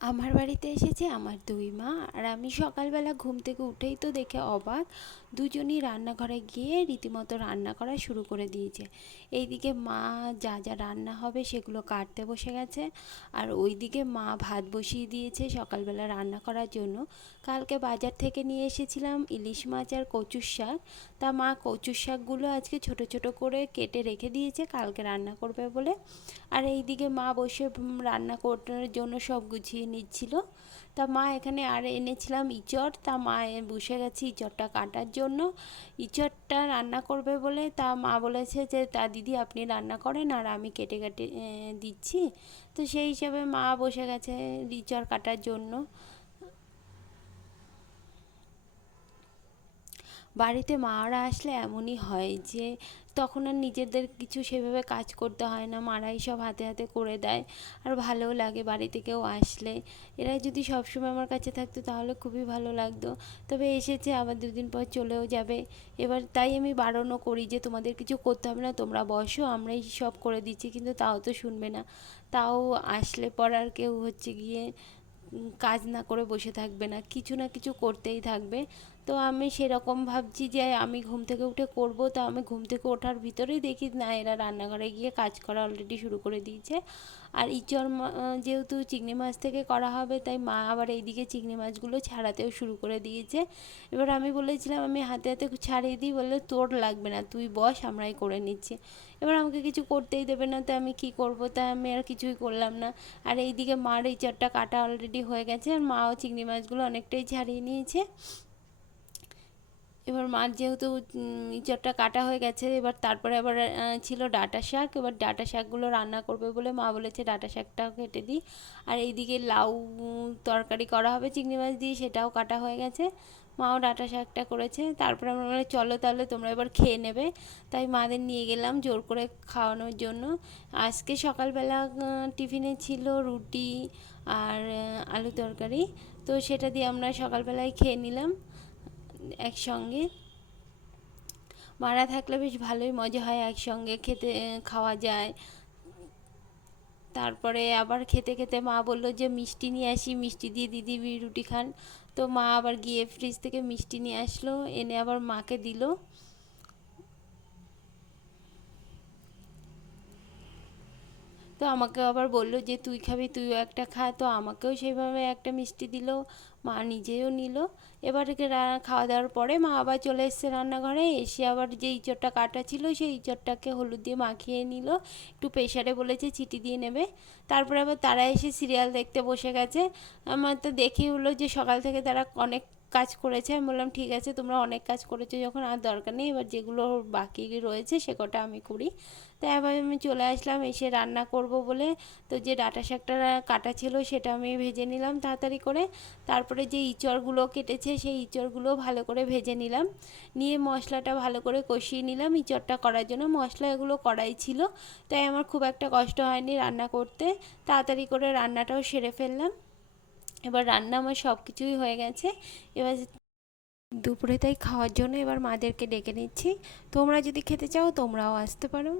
আমার বাড়িতে এসেছে আমার দুই মা আর আমি। সকালবেলা ঘুম থেকে উঠেই তো দেখে অবাক, দুজনই রান্নাঘরে গিয়ে রীতিমতো রান্না করা শুরু করে দিয়েছে। এইদিকে মা যা যা রান্না হবে সেগুলো কাটতে বসে গেছে, আর ওইদিকে মা ভাত বসিয়ে দিয়েছে সকালবেলা রান্না করার জন্য। কালকে বাজার থেকে নিয়ে এসেছিলাম ইলিশ মাছ আর কচুর শাক। তা মা কচুর শাকগুলো আজকে ছোট ছোট করে কেটে রেখে দিয়েছে কালকে রান্না করবে বলে। আর এইদিকে মা বসে রান্না করার জন্য সব গুছিয়ে নিচ্ছিল। তা মা এখানে আর এনেছিলাম ইঁচড়, তা মা বসে গেছে ইঁচড়টা কাটার জন্য। ইঁচড়টা রান্না করবে বলে তা মা বলেছে যে তা দিদি আপনি রান্না করেন আর আমি কেটে কেটে দিচ্ছি। তো সেই হিসাবে মা বসে গেছে ইঁচড় কাটার জন্য। বাড়িতে মারা আসলে এমনই হয় যে তখন আর নিজেদের কিছু সেভাবে কাজ করতে হয় না, মারাই সব হাতে হাতে করে দেয়। আর ভালোও লাগে বাড়িতে কেউ আসলে। এরা যদি সবসময় আমার কাছে থাকতো তাহলে খুবই ভালো লাগতো। তবে এসেছে আবার দুদিন পর চলেও যাবে। এবার তাই আমি বারণও করি যে তোমাদের কিছু করতে হবে না, তোমরা বসো আমরাই সব করে দিচ্ছি, কিন্তু তাও তো শুনবে না। তাও আসলে পর আর কেউ হচ্ছে গিয়ে কাজ না করে বসে থাকবে না, কিছু না কিছু করতেই থাকবে। তো আমি সেরকম ভাবছি যে আমি ঘুম থেকে উঠে করব, তো আমি ঘুম থেকে ওঠার ভিতরেই দেখি না এরা রান্নাঘরে গিয়ে কাজ করা অলরেডি শুরু করে দিয়েছে। আর ইচড় যেহেতু চিংড়ি মাছ থেকে করা হবে তাই মা আবার এইদিকে চিংড়ি মাছগুলো ছাড়াতেও শুরু করে দিয়েছে। এবার আমি বলেছিলাম আমি হাতে হাতে ছাড়িয়ে দিই, বললে তোর লাগবে না তুই বস আমরাই করে নিচ্ছি। এবার আমাকে কিছু করতেই দেবে না, তো আমি কি করব, তাই আমি আর কিছুই করলাম না। আর এইদিকে মার ইঁচড়টা কাটা অলরেডি হয়ে গেছে, আর মাও চিংড়ি মাছগুলো অনেকটাই ছাড়িয়ে নিয়েছে। এবার মাছ যেহেতু ইঁচড়টা কাটা হয়ে গেছে, এবার তারপরে আবার ছিল ডাঁটা শাক। এবার ডাঁটা শাকগুলো রান্না করবে বলে মা বলেছে ডাঁটা শাকটাও কেটে দিই। আর এইদিকে লাউ তরকারি করা হবে চিংড়ি মাছ দিয়ে, সেটাও কাটা হয়ে গেছে। মাও ডাঁটা শাকটা করেছে। তারপরে আমরা বলে চলো তাহলে তোমরা এবার খেয়ে নেবে। তাই মাদের নিয়ে গেলাম জোর করে খাওয়ানোর জন্য। আজকে সকালবেলা টিফিনে ছিল রুটি আর আলু তরকারি। তো সেটা দিয়ে আমরা সকালবেলায় খেয়ে নিলাম একসঙ্গে। মারা থাকলে বেশ ভালোই মজা হয়, একসঙ্গে খেতে খাওয়া যায়। তারপরে আবার খেতে খেতে মা বললো যে মিষ্টি নিয়ে আসি, মিষ্টি দিয়ে দিদি রুটি খান। তো মা আবার গিয়ে ফ্রিজ থেকে মিষ্টি নিয়ে আসলো, এনে আবার মাকে দিল। তো আমাকে আবার বলল যে তুই খাবি তুইও একটা খা, তো আমাকেও সেইভাবে একটা মিষ্টি দিল। মা নিজেও নিল। এবার খাওয়া দাওয়ার পরে মা আবার চলে এসেছে রান্নাঘরে, এসে আবার যে ইঁচড়টা কাটা ছিল সেই ইঁচড়টাকে হলুদ দিয়ে মাখিয়ে নিল। একটু প্রেশারে বলেছে চিটি দিয়ে নেবে। তারপরে আবার তারা এসে সিরিয়াল দেখতে বসে গেছে। আমার তো দেখেই হলো যে সকাল থেকে তারা অনেক কাজ করেছে। আমি বললাম ঠিক আছে তোমরা অনেক কাজ করেছো যখন আর দরকার নেই, এবার যেগুলো বাকি রয়েছে সে কটা আমি করি। তাই আবার আমি চলে আসলাম এসে রান্না করব বলে। তো যে ডাঁটা শাকটা কাটা ছিল সেটা আমি ভেজে নিলাম তাড়াতাড়ি করে। তারপরে যে ইঁচড়গুলো কেটেছে সেই ইঁচড়গুলো ভালো করে ভেজে নিলাম, নিয়ে মশলাটা ভালো করে কষিয়ে নিলাম। ইঁচড়টা করার জন্য মশলা এগুলো কড়াই ছিল, তাই আমার খুব একটা কষ্ট হয়নি রান্না করতে। তাড়াতাড়ি করে রান্নাটাও সেরে ফেললাম। এবার রান্না আমার সব কিছুই হয়ে গেছে। এবার দুপুরে তাই খাওয়ার জন্য এবার মাদেরকে ডেকে নিচ্ছি। তোমরা যদি খেতে চাও তোমরাও আসতে পারো।